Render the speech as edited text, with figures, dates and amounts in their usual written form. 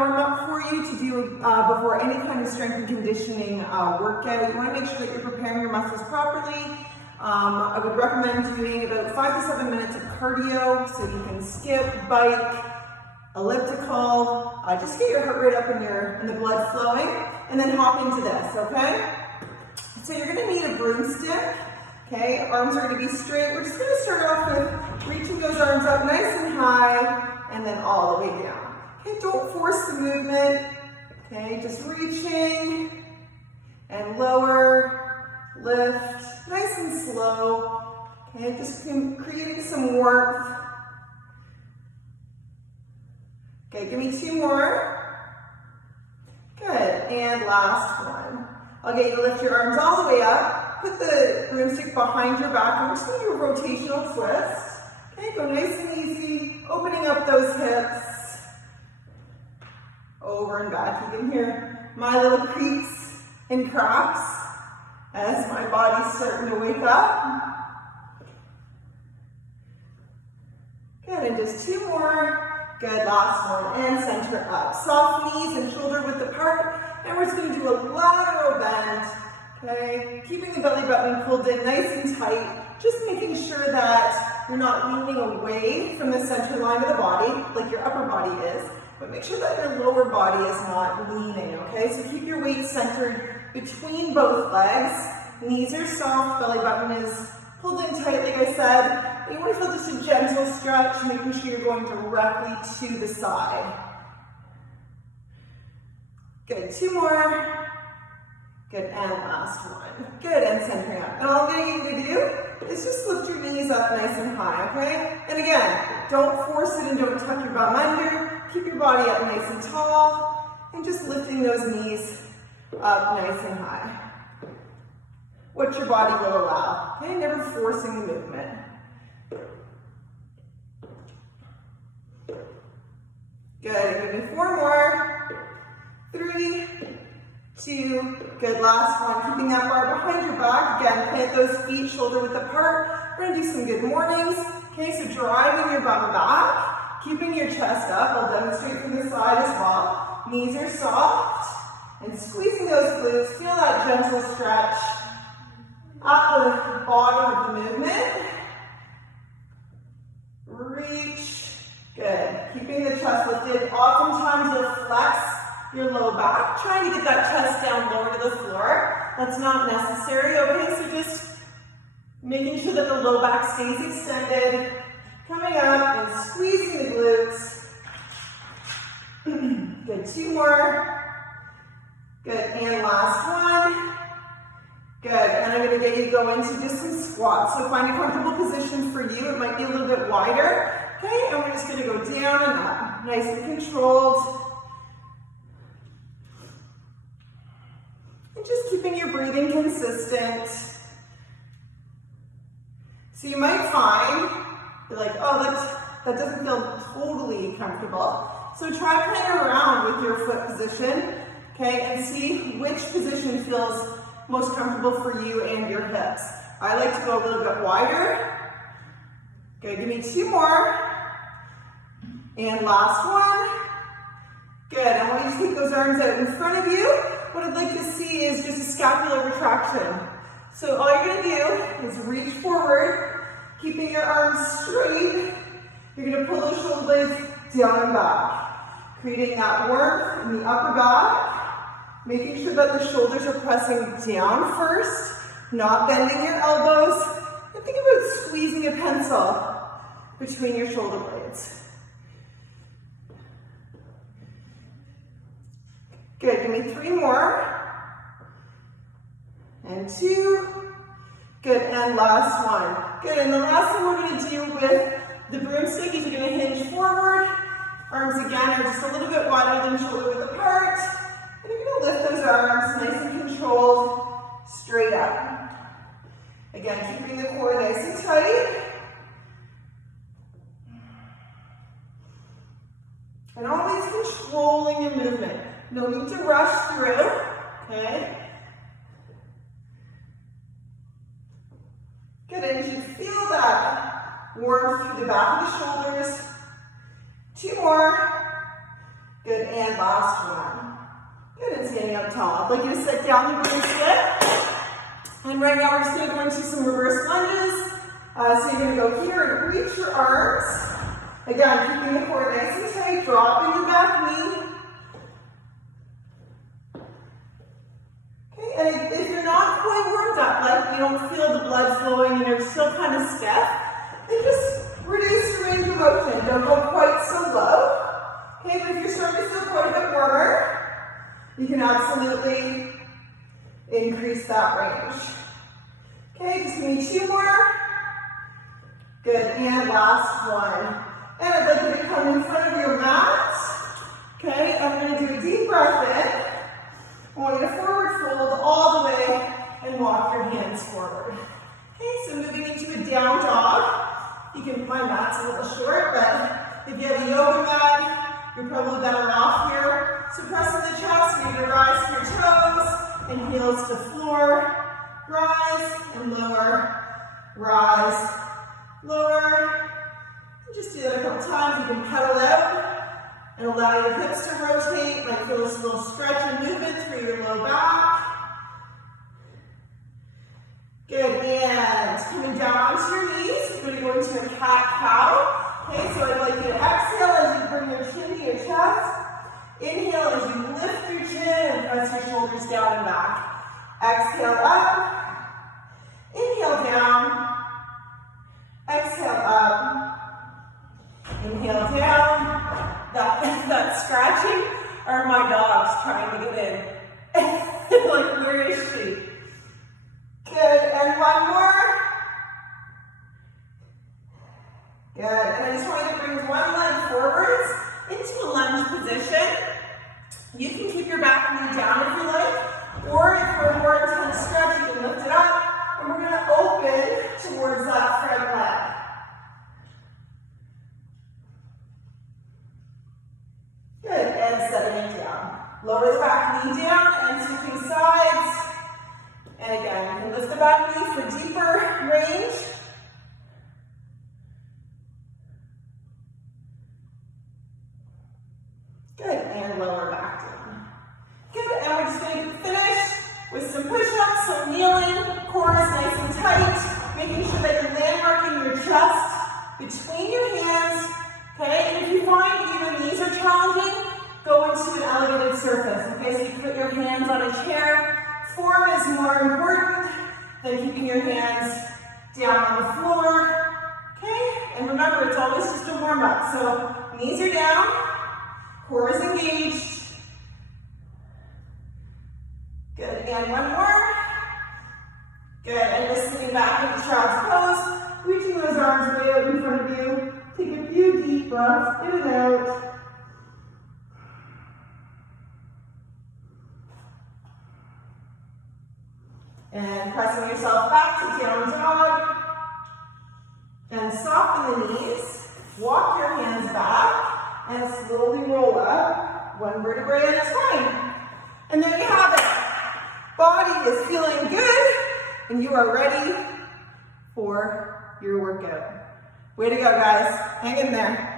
warm-up for you to do before any kind of strength and conditioning workout. You want to make sure that you're preparing your muscles properly. I would recommend doing about 5 to 7 minutes of cardio, so you can skip, bike, elliptical, just get your heart rate up and the blood flowing, and then hop into this, okay? So you're gonna need a broomstick, okay? Arms are gonna be straight. We're just gonna start off with reaching those arms up nice and high, and then all the way down. Okay, don't force the movement, okay? Just reaching, and lower, lift, nice and slow, okay? Just creating some warmth. Okay, give me 2 more. Good, and last one. I'll get you to lift your arms all the way up. Put the broomstick behind your back, and we're just gonna do a rotational twist. Okay, go nice and easy, opening up those hips. Over and back. You can hear my little creaks and cracks as my body's starting to wake up. Good, and just 2 more. Good, last one, and center up. Soft knees and shoulder width apart, and we're just gonna do a lateral bend, okay? Keeping the belly button pulled in nice and tight, just making sure that you're not leaning away from the center line of the body, like your upper body is, but make sure that your lower body is not leaning, okay? So keep your weight centered between both legs. Knees are soft, belly button is pulled in tight, like I said. You want to feel just a gentle stretch, making sure you're going directly to the side. Good, 2 more. Good, and last one. Good, and centering up. And all I'm going to get you to do is just lift your knees up nice and high, okay? And again, don't force it and don't tuck your bum under. Keep your body up nice and tall, and just lifting those knees up nice and high. What your body will allow, okay? Never forcing the movement. Good, give me 4 more. 3, 2, good, last one. Keeping that bar behind your back. Again, plant those feet shoulder width apart. We're gonna do some good mornings. Okay, so driving your bum back, keeping your chest up. I'll demonstrate from the side as well. Knees are soft, and squeezing those glutes. Feel that gentle stretch at the bottom of the movement. Reach. Good. Keeping the chest lifted. Oftentimes you'll flex your low back, trying to get that chest down lower to the floor. That's not necessary, okay? So just making sure that the low back stays extended. Coming up and squeezing the glutes. Good, 2 more. Good, and last one. Good, and I'm gonna get you to go into just some squats. So find a comfortable position for you. It might be a little bit wider. Okay, and we're just gonna go down and up. Nice and controlled. And just keeping your breathing consistent. So you might find, you're like, oh, that doesn't feel totally comfortable. So try playing around with your foot position, okay, and see which position feels most comfortable for you and your hips. I like to go a little bit wider. Okay, give me 2 more. And last one. Good, I want you to take those arms out in front of you. What I'd like to see is just a scapular retraction. So all you're gonna do is reach forward, keeping your arms straight. You're gonna pull those shoulder blades down and back, creating that warmth in the upper back, making sure that the shoulders are pressing down first, not bending your elbows. And think about squeezing a pencil between your shoulder blades. Good, give me 3 more. And 2. Good, and last one. Good, and the last thing we're gonna do with the broomstick is you're gonna hinge forward. Arms again are just a little bit wider than shoulder width apart. And you're gonna lift those arms nice and controlled, straight up. Again, keeping the core nice and tight. And always controlling your movement. No need to rush through, okay? Good, and you should feel that warmth through the back of the shoulders. 2 more. Good, and last one. Good, and standing up tall. I'd like you to sit down and really sit. And right now we're just gonna go into some reverse lunges. So you're gonna go here and reach your arms. Again, keeping the core nice and tight, dropping your back knee. Okay, and if you're not quite warmed up, like you don't feel the blood flowing and you're still kind of stiff, then just reduce your range of motion. Don't go quite so low. Okay, but if you're starting to feel quite a bit warmer, you can absolutely increase that range. Okay, just give me 2 more. Good, and last one. And I'd like you to come in front of your mat. Okay, I'm going to do a deep breath in. I want you to forward fold all the way and walk your hands forward. Okay, so moving into a down dog. You can, my mat's a little short, but if you have a yoga mat, you're probably better off here. So pressing the chest, you're going to rise to your toes and heels to floor. Rise and lower, rise, lower. And just do that a couple times. You can pedal out and allow your hips to rotate, like feel this little stretch and movement through your low back. Good, and coming down onto your knees, you're going to go into a cat-cow. Okay, so I'd like you to exhale as you bring your chin to your chest. Inhale as you lift your chin and press your shoulders down and back. Exhale up. Inhale down. Exhale up. Inhale down. That scratching are my dogs trying to get in. Like, where is she? Good, and one more. Good, and I just want you to bring one leg forwards into a lunge position. You can keep your back knee down if you like, or if for a more intense stretch, you can lift it up, and we're going to open towards that front leg. Good, and setting it down. Lower the back knee down and switching sides. And again, you can lift the back knee for deeper range. Good, and lower back down. Good, and we're just going to finish with some push-ups. So kneeling, core is nice and tight, making sure that you're landmarking your chest between your hands. Okay, and if you find your knees are challenging, go into an elevated surface. Okay, so you put your hands on a chair. Form is more important than keeping your hands down on the floor. Okay, and remember, it's always just a warm-up. So knees are down, core is engaged. Good, and one more. Good, and just sitting back into child's pose, reaching those arms way out in front of you. Take a few deep breaths, in and out. And pressing yourself back to down dog. And soften the knees. Walk your hands back and slowly roll up, one vertebrae at a time. And there you have it. Body is feeling good, and you are ready for your workout. Way to go, guys. Hang in there.